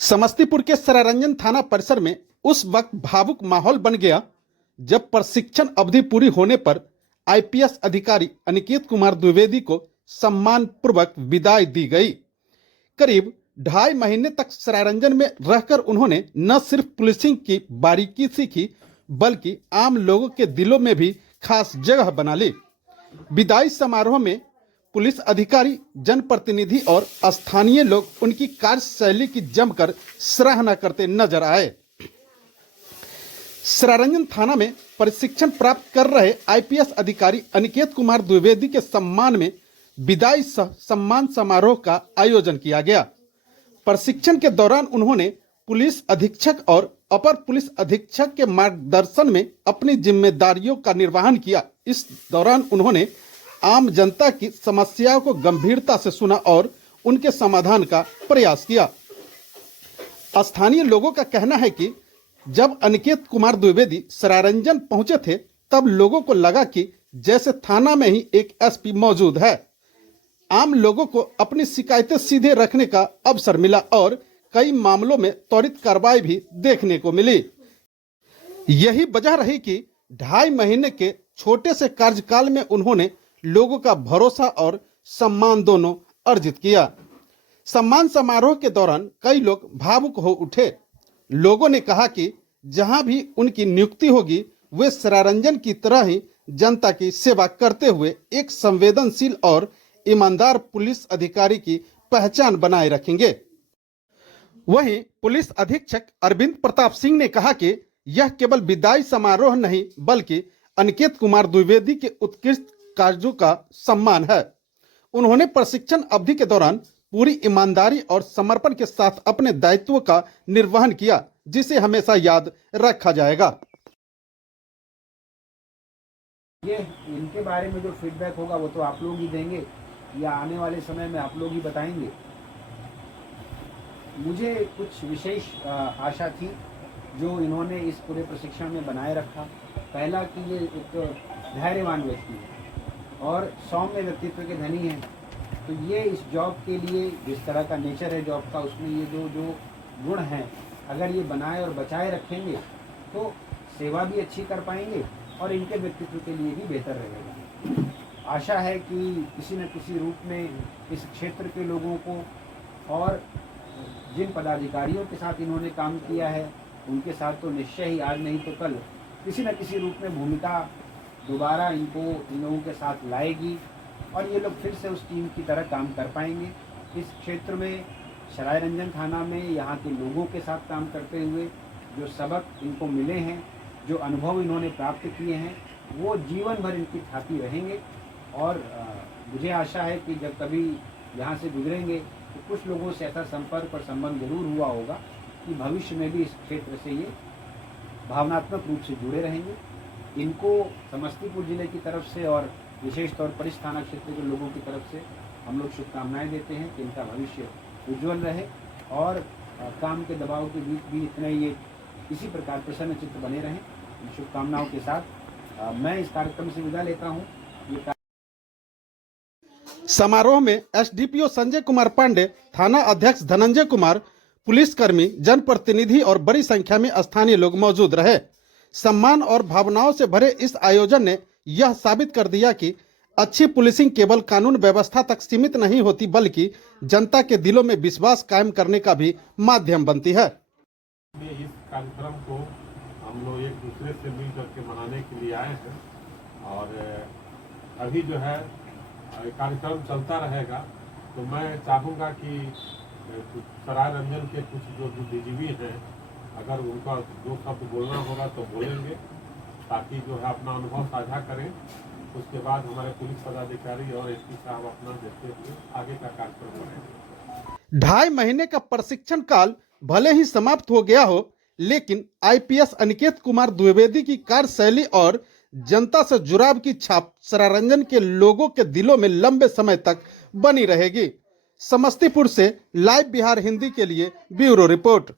समस्तीपुर के सरारंजन थाना परिसर में उस वक्त भावुक माहौल बन गया जब प्रशिक्षण अवधि पूरी होने पर आईपीएस अधिकारी अनिकेत कुमार द्विवेदी को सम्मानपूर्वक विदाई दी गई। करीब 2.5 महीने तक सरारंजन में रहकर उन्होंने न सिर्फ पुलिसिंग की बारीकी सीखी बल्कि आम लोगों के दिलों में भी खास जगह बना ली। विदाई समारोह में पुलिस अधिकारी, जनप्रतिनिधि और स्थानीय लोग उनकी कार्यशैली की जमकर सराहना करते नजर आए। सरारंजन थाना में प्रशिक्षण प्राप्त कर रहे आईपीएस अधिकारी अनिकेत कुमार द्विवेदी के सम्मान में विदाई सह सम्मान समारोह का आयोजन किया गया। प्रशिक्षण के दौरान उन्होंने पुलिस अधीक्षक और अपर पुलिस अधीक्षक के मार्गदर्शन में अपनी जिम्मेदारियों का निर्वहन किया। इस दौरान उन्होंने आम जनता की समस्याओं को गंभीरता से सुना और उनके समाधान का प्रयास किया। स्थानीय लोगों का कहना है कि जब अनिकेत कुमार द्विवेदी सरारंजन पहुंचे थे तब लोगों को लगा कि जैसे थाना में ही एक एसपी मौजूद है। आम लोगों को अपनी शिकायतें सीधे रखने का अवसर मिला और कई मामलों में त्वरित कार्रवाई भी देखने को मिली। यही वजह रही कि 2.5 महीने के छोटे से कार्यकाल में उन्होंने लोगों का भरोसा और सम्मान दोनों अर्जित किया। सम्मान समारोह के दौरान कई लोग भावुक हो उठे। लोगों ने कहा कि जहां भी उनकी नियुक्ति होगी वे सरारंजन की तरह ही जनता की सेवा करते हुए एक संवेदनशील और ईमानदार पुलिस अधिकारी की पहचान बनाए रखेंगे। वहीं पुलिस अधीक्षक अरविंद प्रताप सिंह ने कहा कि यह केवल विदाई समारोह नहीं बल्कि अनिकेत कुमार द्विवेदी के उत्कृष्ट कार्यों का सम्मान है। उन्होंने प्रशिक्षण अवधि के दौरान पूरी ईमानदारी और समर्पण के साथ अपने दायित्व का निर्वहन किया, जिसे हमेशा याद रखा जाएगा। ये इनके बारे में जो फीडबैक होगा वो तो आप लोग ही देंगे या आने वाले समय में आप लोग ही बताएंगे। मुझे कुछ विशेष आशा थी जो इन्होंने इस पूरे प्रशिक्षण में बनाए रखा। पहला कि ये एक धैर्यवान व्यक्ति है और सौम्य व्यक्तित्व के धनी हैं, तो ये इस जॉब के लिए जिस तरह का नेचर है जॉब का, उसमें ये जो गुण हैं अगर ये बनाए और बचाए रखेंगे तो सेवा भी अच्छी कर पाएंगे और इनके व्यक्तित्व के लिए भी बेहतर रहेगा। आशा है कि किसी न किसी रूप में इस क्षेत्र के लोगों को और जिन पदाधिकारियों के साथ इन्होंने काम किया है उनके साथ तो निश्चय ही आज नहीं तो कल किसी न किसी रूप में भूमिका दोबारा इन लोगों के साथ लाएगी और ये लोग फिर से उस टीम की तरह काम कर पाएंगे। इस क्षेत्र में सरायरंजन थाना में यहाँ के लोगों के साथ काम करते हुए जो सबक इनको मिले हैं, जो अनुभव इन्होंने प्राप्त किए हैं, वो जीवन भर इनकी छाती रहेंगे। और मुझे आशा है कि जब कभी यहाँ से गुजरेंगे तो कुछ लोगों से ऐसा संपर्क और संबंध जरूर हुआ होगा कि भविष्य में भी इस क्षेत्र से ये भावनात्मक रूप से जुड़े रहेंगे। इनको समस्तीपुर जिले की तरफ से और विशेष तौर पर इस थाना क्षेत्र के लोगों की तरफ से हम लोग शुभकामनाएं देते हैं कि इनका भविष्य उज्जवल रहे और काम के दबाव के बीच भी इतने ये इसी प्रकार प्रसन्न चित्त बने रहें। इन शुभकामनाओं के साथ मैं इस कार्यक्रम से विदा लेता हूँ। समारोह में एसडीपीओ संजय कुमार पांडे, थाना अध्यक्ष धनंजय कुमार, पुलिसकर्मी, जनप्रतिनिधि और बड़ी संख्या में स्थानीय लोग मौजूद रहे। सम्मान और भावनाओं से भरे इस आयोजन ने यह साबित कर दिया कि अच्छी पुलिसिंग केवल कानून व्यवस्था तक सीमित नहीं होती बल्कि जनता के दिलों में विश्वास कायम करने का भी माध्यम बनती है। इस कार्यक्रम को हम लोग एक दूसरे से मिल करके मनाने के लिए आए हैं और अभी जो है कार्यक्रम चलता रहेगा, तो मैं चाहूँगा कि सरायरंजन के कुछ जो डीजीपी हैं अगर उनका जो शब्द बोलना होगा तो बोलेंगे ताकि जो है अपना अनुभव साझा करें। उसके बाद हमारे पुलिस पदाधिकारी और एसपी साहब अपना देखते हुए आगे का कार्यक्रम करेंगे। 2.5 महीने का प्रशिक्षण काल भले ही समाप्त हो गया हो, लेकिन आईपीएस अनिकेत कुमार द्विवेदी की कार्यशैली और जनता से जुड़ाव की छाप सरारंजन के लोगों के दिलों में लंबे समय तक बनी रहेगी। समस्तीपुर से लाइव बिहार हिंदी के लिए ब्यूरो रिपोर्ट।